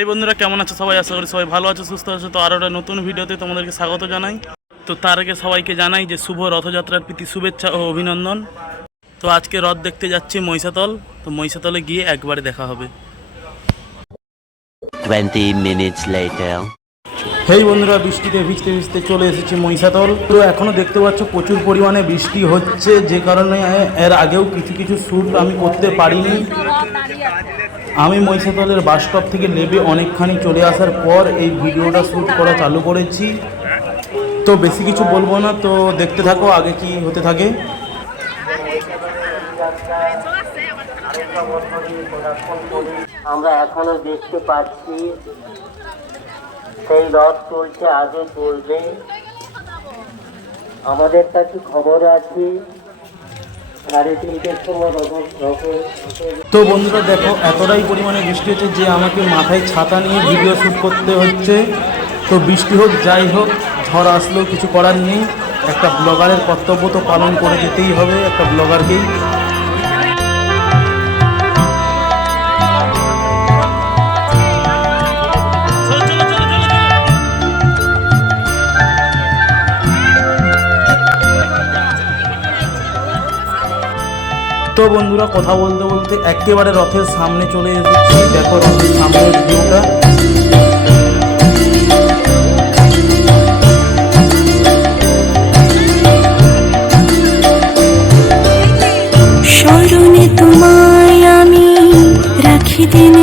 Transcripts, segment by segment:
এই বন্ধুরা কেমন আছো? সবাই আশা করি সবাই ভালো আছো সুস্থ আছো। তো আরও একটা নতুন ভিডিওতে তোমাদেরকে স্বাগত জানাই। তো তার আগে সবাইকে জানাই যে শুভ রথযাত্রার প্রীতি শুভেচ্ছা ও অভিনন্দন। তো আজকে রথ দেখতে যাচ্ছি মহিষাতল। তো মহিষাতলে গিয়ে একবারে দেখা হবে। 20 minutes later. হেই বন্ধুরা বৃষ্টিতে ভিজতে ভিজতে চলে এসেছি মহিষাতল। তো এখনও দেখতে পাচ্ছ প্রচুর পরিমাণে বৃষ্টি হচ্ছে যে কারণে এর আগেও কিছু কিছু শ্যুট আমি করতে পারিনি। আমি মহিষাতলের বাস স্টপ থেকে নেবে অনেকখানি চলে আসার পর এই ভিডিওটা শ্যুট করা চালু করেছি। তো বেশি কিছু বলব না, তো দেখতে থাকো আগে কি হতে থাকে। আমরা এখনও দেখতে পাচ্ছি, সেই রথ চলছে, আগে চলবে। আমাদের কাছে খবর আছে সাড়ে তিনটের সময় রথ রথ- তো বন্ধুরা দেখো, এতটাই পরিমাণে বৃষ্টি হচ্ছে যে আমাকে মাথায় ছাতা নিয়ে ভিডিও শ্যুট করতে হচ্ছে। তো বৃষ্টি হোক, যাই হোক, ঝড় আসলেও কিছু করার নেই। একটা ব্লগারের কর্তব্য তো পালন করে যেতেই হবে, একটা ব্লগারকেই। তো বন্ধুরা কথা বলতে বলতে একেবারে রথের সামনে চলে এসেছি। দেখো রথের সামনে ভিডিওটা। স্মরণে তোমায় আমি রাখি দিন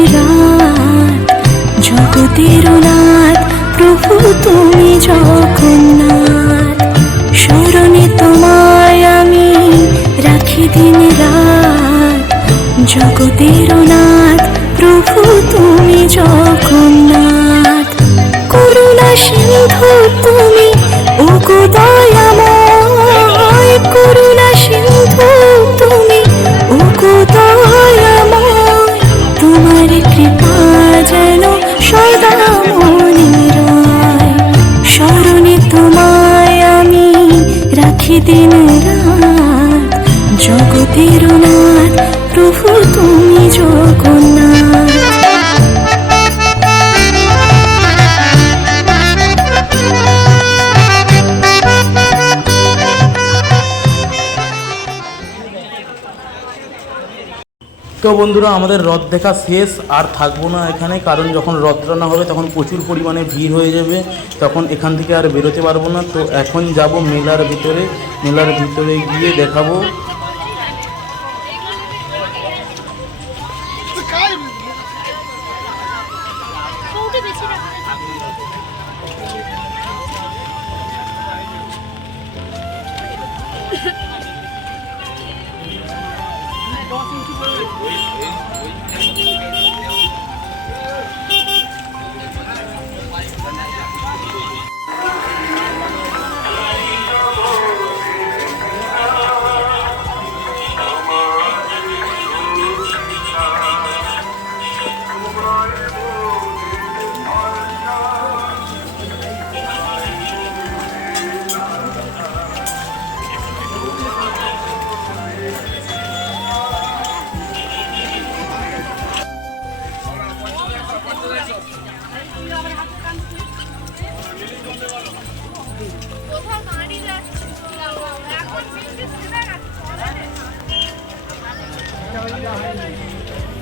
জগতের নাথ প্রভু তুমি জগন্নাথ। করুণা সিন্ধু তুমি, ওগো করুণা সিন্ধু তুমি, ওগো দয়াময়। তোমার কৃপা যেন সদা মনে রয়। স্মরণে তোমায় আমি রাখি দিন রাত। জগতের নাথ তো বন্ধুরা, আমাদের রথ দেখা শেষ। আর থাকব না এখানে, কারণ যখন রথ রান্না হবে, তখন প্রচুর পরিমাণে ভিড় হয়ে যাবে। তখন এখান থেকে আর বেরোতে পারব না। তো এখন যাব মেলার ভিতরে। মেলার ভিতরে গিয়ে দেখাবো। wait, wait, wait. どうぞ。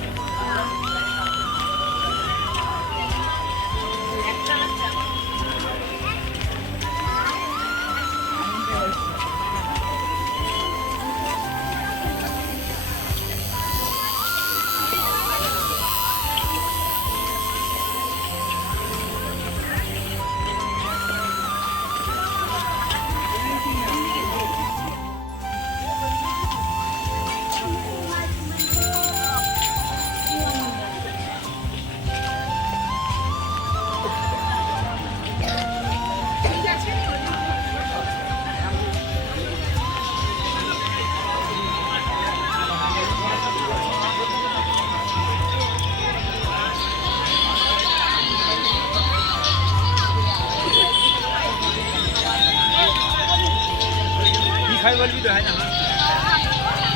开个绿灯还行吗？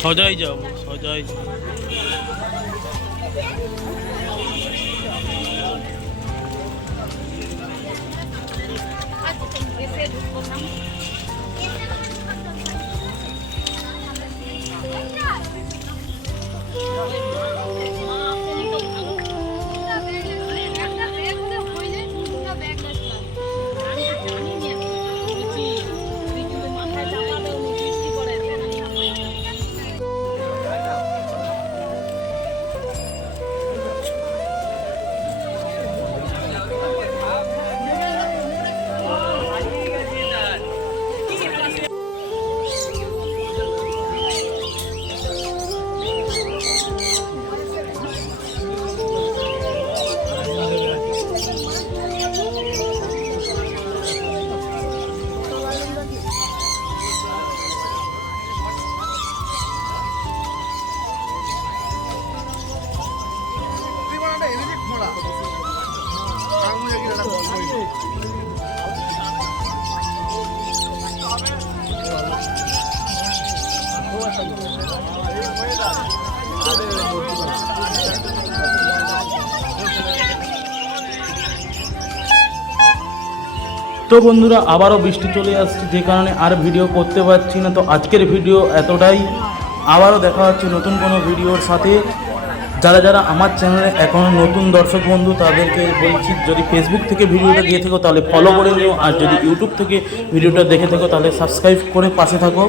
সজাই যাব সজাই যাব তো বন্ধুরা, আবারও বৃষ্টি চলে আসছে, যে কারণে আর ভিডিও করতে পারছি না। তো আজকের ভিডিও এতটাই। আবারও দেখা হচ্ছে নতুন কোনো ভিডিওর সাথে। যারা যারা আমার চ্যানেলে এখনও নতুন দর্শক বন্ধু, তাদেরকে বলছি, যদি ফেসবুক থেকে ভিডিওটা দিয়ে থাকো, তাহলে ফলো করে নিও। আর যদি ইউটিউব থেকে ভিডিওটা দেখে থাকো, তাহলে সাবস্ক্রাইব করে পাশে থাকো।